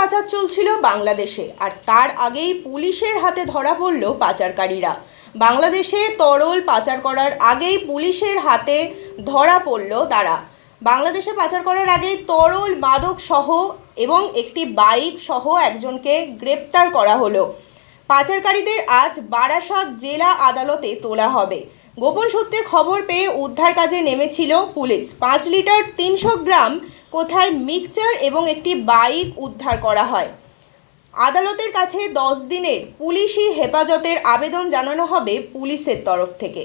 পাচার চলছিল বাংলাদেশে, আর তার আগেই পুলিশের হাতে ধরা পড়ল পাচারকারীরা। বাংলাদেশে তরল পাচার করার আগেই পুলিশের হাতে ধরা পড়ল তারা। বাংলাদেশে পাচার করার আগেই তরল মাদক সহ এবং একটি বাইক সহ একজনকে গ্রেপ্তার করা হলো। পাচারকারীদের আজ বারাসত জেলা আদালতে তোলা হবে। গোপন সূত্রে খবর পেয়ে উদ্ধার কাজে নেমেছিল পুলিশ। 5 লিটার 300 গ্রাম কোথায় মিক্সচার এবং একটি বাইক উদ্ধার করা হয়। আদালতের কাছে 10 দিনের পুলিশি হেফাজতের আবেদন জানানো হবে পুলিশের তরফ থেকে।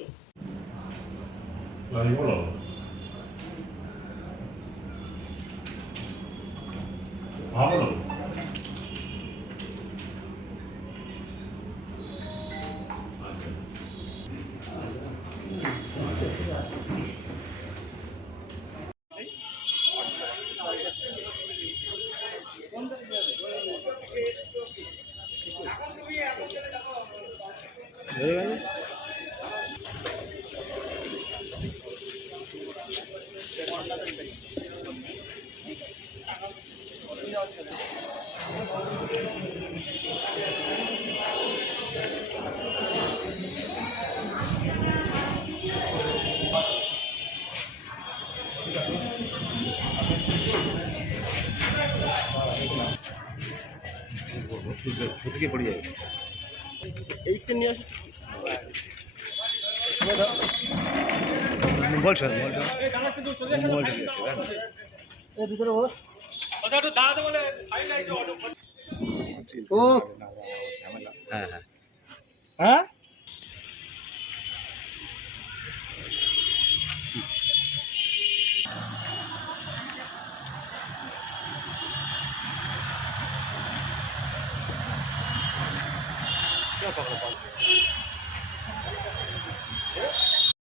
থেকে পড়ে যাবে এইটা নিয়ে মোবাইল স্যার মোবাইল এর ভিতরে ও আচ্ছা একটু দাঁড়াতে বলে ফাইল আইছে ও হ্যাঁ হ্যাঁ হ্যাঁ क्या पकड़